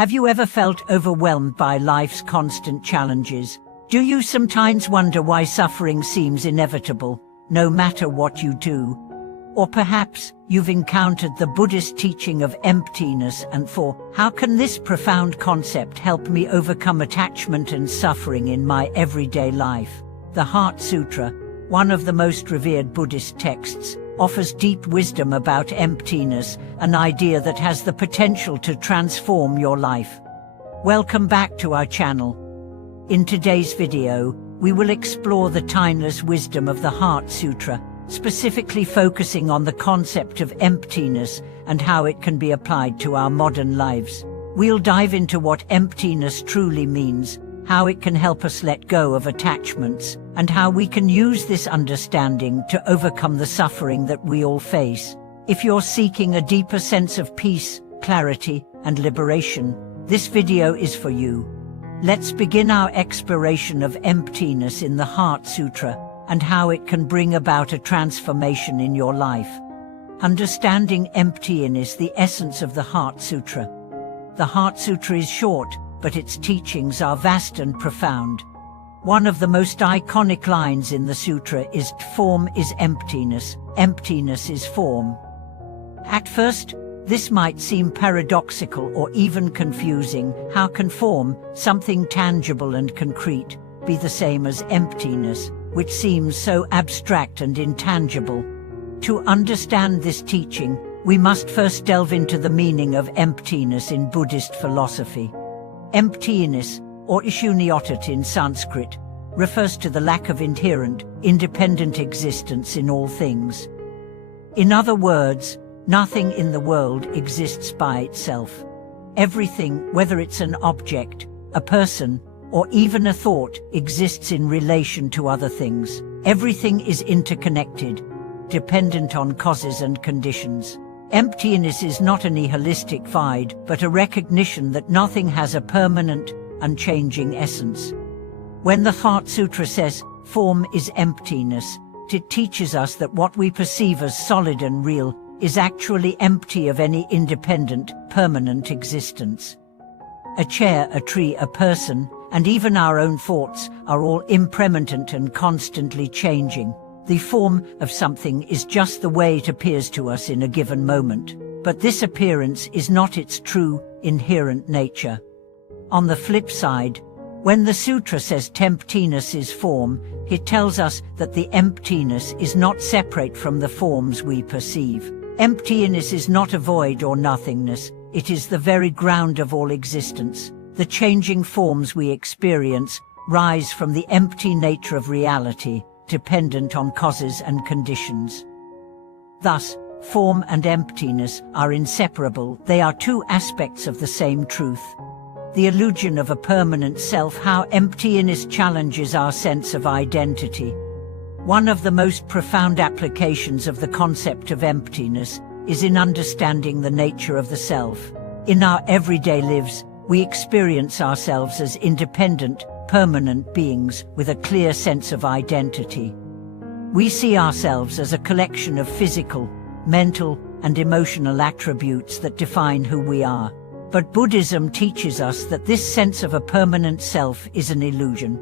Have you ever felt overwhelmed by life's constant challenges? Do you sometimes wonder why suffering seems inevitable, no matter what you do? Or perhaps you've encountered the Buddhist teaching of emptiness and how can this profound concept help me overcome attachment and suffering in my everyday life? The Heart Sutra, one of the most revered Buddhist texts, offers deep wisdom about emptiness, an idea that has the potential to transform your life. Welcome back to our channel. In today's video, we will explore the timeless wisdom of the Heart Sutra, specifically focusing on the concept of emptiness and how it can be applied to our modern lives. We'll dive into what emptiness truly means, how it can help us let go of attachments, and how we can use this understanding to overcome the suffering that we all face. If you're seeking a deeper sense of peace, clarity, and liberation, this video is for you. Let's begin our exploration of emptiness in the Heart Sutra and how it can bring about a transformation in your life. Understanding emptiness, the essence of the Heart Sutra. The Heart Sutra is short, but its teachings are vast and profound. One of the most iconic lines in the sutra is, "Form is emptiness, emptiness is form." At first, this might seem paradoxical or even confusing. How can form, something tangible and concrete, be the same as emptiness, which seems so abstract and intangible? To understand this teaching, we must first delve into the meaning of emptiness in Buddhist philosophy. Emptiness, or shunyata in Sanskrit, refers to the lack of inherent, independent existence in all things. In other words, nothing in the world exists by itself. Everything, whether it's an object, a person, or even a thought, exists in relation to other things. Everything is interconnected, dependent on causes and conditions. Emptiness is not a nihilistic void, but a recognition that nothing has a permanent, unchanging essence. When the Heart Sutra says, "Form is emptiness," it teaches us that what we perceive as solid and real is actually empty of any independent, permanent existence. A chair, a tree, a person, and even our own thoughts are all impermanent and constantly changing. The form of something is just the way it appears to us in a given moment, but this appearance is not its true, inherent nature. On the flip side, when the sutra says emptiness is form, it tells us that the emptiness is not separate from the forms we perceive. Emptiness is not a void or nothingness, it is the very ground of all existence. The changing forms we experience rise from the empty nature of reality, dependent on causes and conditions. Thus, form and emptiness are inseparable. They are two aspects of the same truth. The illusion of a permanent self. How emptiness challenges our sense of identity. One of the most profound applications of the concept of emptiness is in understanding the nature of the self. In our everyday lives, we experience ourselves as independent, permanent beings with a clear sense of identity. We see ourselves as a collection of physical, mental, and emotional attributes that define who we are. But Buddhism teaches us that this sense of a permanent self is an illusion.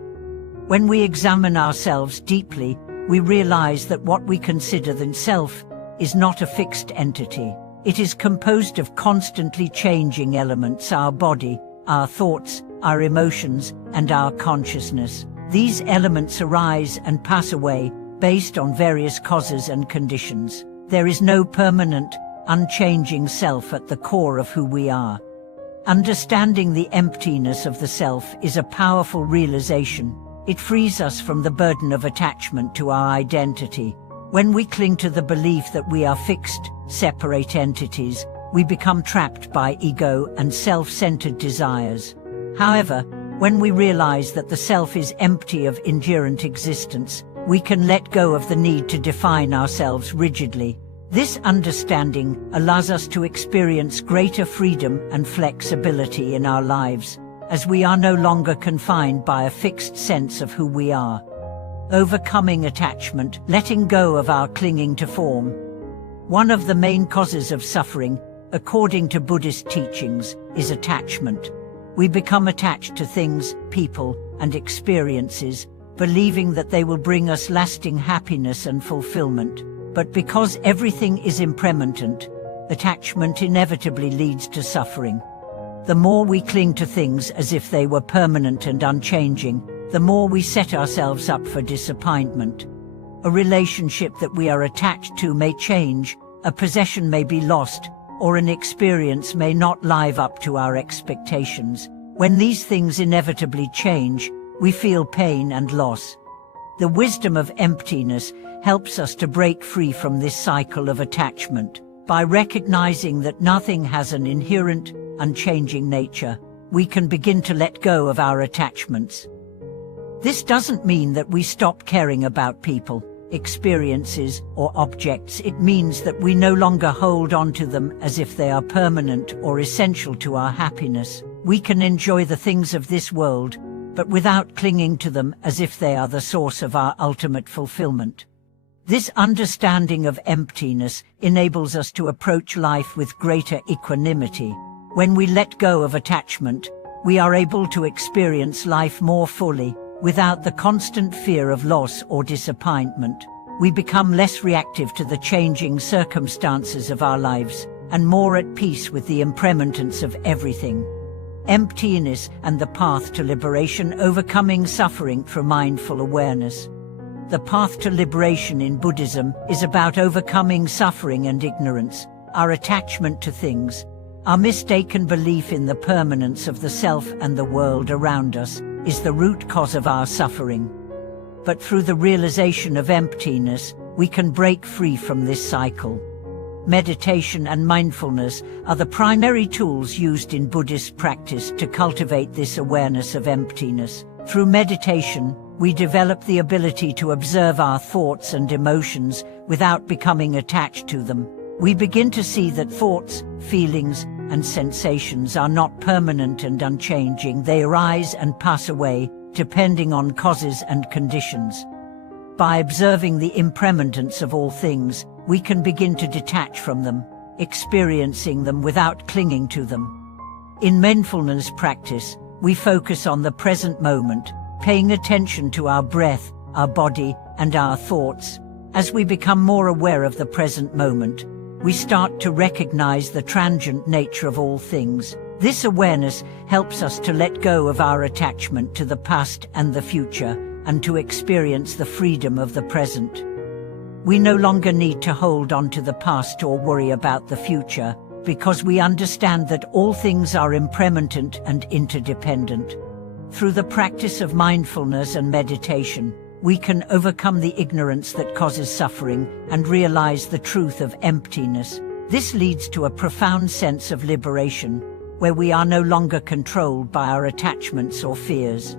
When we examine ourselves deeply, we realize that what we consider the self is not a fixed entity. It is composed of constantly changing elements: our body, our thoughts, our emotions, and our consciousness. These elements arise and pass away based on various causes and conditions. There is no permanent, unchanging self at the core of who we are. Understanding the emptiness of the self is a powerful realization. It frees us from the burden of attachment to our identity. When we cling to the belief that we are fixed, separate entities, we become trapped by ego and self-centered desires. However, when we realize that the self is empty of inherent existence, we can let go of the need to define ourselves rigidly. This understanding allows us to experience greater freedom and flexibility in our lives, as we are no longer confined by a fixed sense of who we are. Overcoming attachment, letting go of our clinging to form. One of the main causes of suffering according to Buddhist teachings, is attachment. We become attached to things, people, and experiences, believing that they will bring us lasting happiness and fulfillment. But because everything is impermanent, attachment inevitably leads to suffering. The more we cling to things as if they were permanent and unchanging, the more we set ourselves up for disappointment. A relationship that we are attached to may change, a possession may be lost, or an experience may not live up to our expectations. When these things inevitably change, we feel pain and loss. The wisdom of emptiness helps us to break free from this cycle of attachment. By recognizing that nothing has an inherent, unchanging nature, we can begin to let go of our attachments. This doesn't mean that we stop caring about people, experiences, or objects. It means that we no longer hold on to them as if they are permanent or essential to our happiness. We can enjoy the things of this world, but without clinging to them as if they are the source of our ultimate fulfillment. This understanding of emptiness enables us to approach life with greater equanimity. When we let go of attachment, we are able to experience life more fully, without the constant fear of loss or disappointment. We become less reactive to the changing circumstances of our lives, and more at peace with the impermanence of everything. Emptiness and the path to liberation, overcoming suffering through mindful awareness. The path to liberation in Buddhism is about overcoming suffering and ignorance, our attachment to things, our mistaken belief in the permanence of the self and the world around us, is the root cause of our suffering. But through the realization of emptiness, we can break free from this cycle. Meditation and mindfulness are the primary tools used in Buddhist practice to cultivate this awareness of emptiness. Through meditation, we develop the ability to observe our thoughts and emotions without becoming attached to them. We begin to see that thoughts, feelings, and sensations are not permanent and unchanging. They arise and pass away, depending on causes and conditions. By observing the impermanence of all things, we can begin to detach from them, experiencing them without clinging to them. In mindfulness practice, we focus on the present moment, paying attention to our breath, our body, and our thoughts. As we become more aware of the present moment, we start to recognize the transient nature of all things. This awareness helps us to let go of our attachment to the past and the future, and to experience the freedom of the present. We no longer need to hold on to the past or worry about the future, because we understand that all things are impermanent and interdependent. Through the practice of mindfulness and meditation, we can overcome the ignorance that causes suffering and realize the truth of emptiness. This leads to a profound sense of liberation, where we are no longer controlled by our attachments or fears.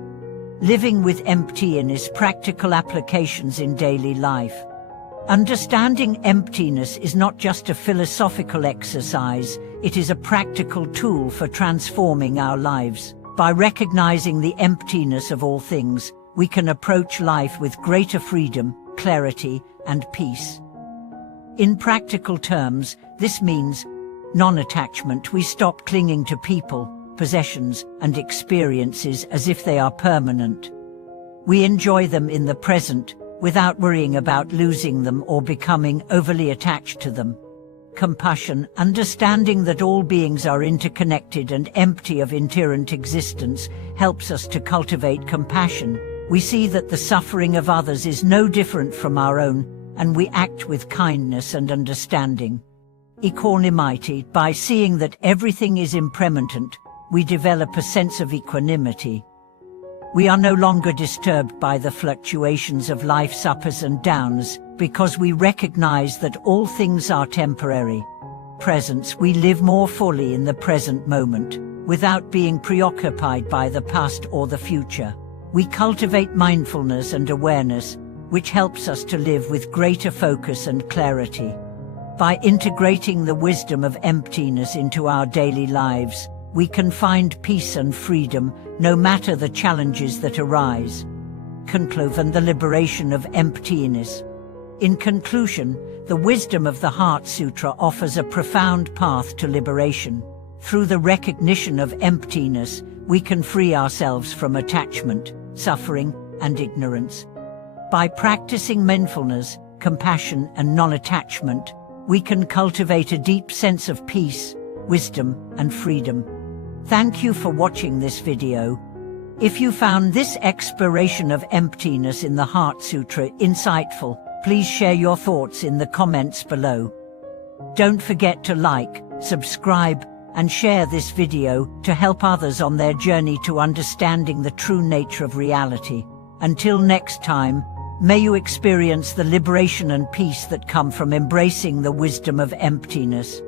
Living with emptiness, practical applications in daily life. Understanding emptiness is not just a philosophical exercise, it is a practical tool for transforming our lives. By recognizing the emptiness of all things, we can approach life with greater freedom, clarity, and peace. In practical terms, this means non-attachment. We stop clinging to people, possessions, and experiences as if they are permanent. We enjoy them in the present, without worrying about losing them or becoming overly attached to them. Compassion, understanding that all beings are interconnected and empty of inherent existence, helps us to cultivate compassion. We see that the suffering of others is no different from our own, and we act with kindness and understanding. Equanimity, by seeing that everything is impermanent, we develop a sense of equanimity. We are no longer disturbed by the fluctuations of life's ups and downs, because we recognize that all things are temporary. Presence, we live more fully in the present moment, without being preoccupied by the past or the future. We cultivate mindfulness and awareness, which helps us to live with greater focus and clarity. By integrating the wisdom of emptiness into our daily lives, we can find peace and freedom, no matter the challenges that arise. Conclusion: the liberation of emptiness. In conclusion, the wisdom of the Heart Sutra offers a profound path to liberation. Through the recognition of emptiness, we can free ourselves from attachment, suffering, and ignorance. By practicing mindfulness, compassion, and non-attachment, we can cultivate a deep sense of peace, wisdom, and freedom. Thank you for watching this video. If you found this exploration of emptiness in the Heart Sutra insightful, please share your thoughts in the comments below. Don't forget to like, subscribe, and share this video to help others on their journey to understanding the true nature of reality. Until next time, may you experience the liberation and peace that come from embracing the wisdom of emptiness.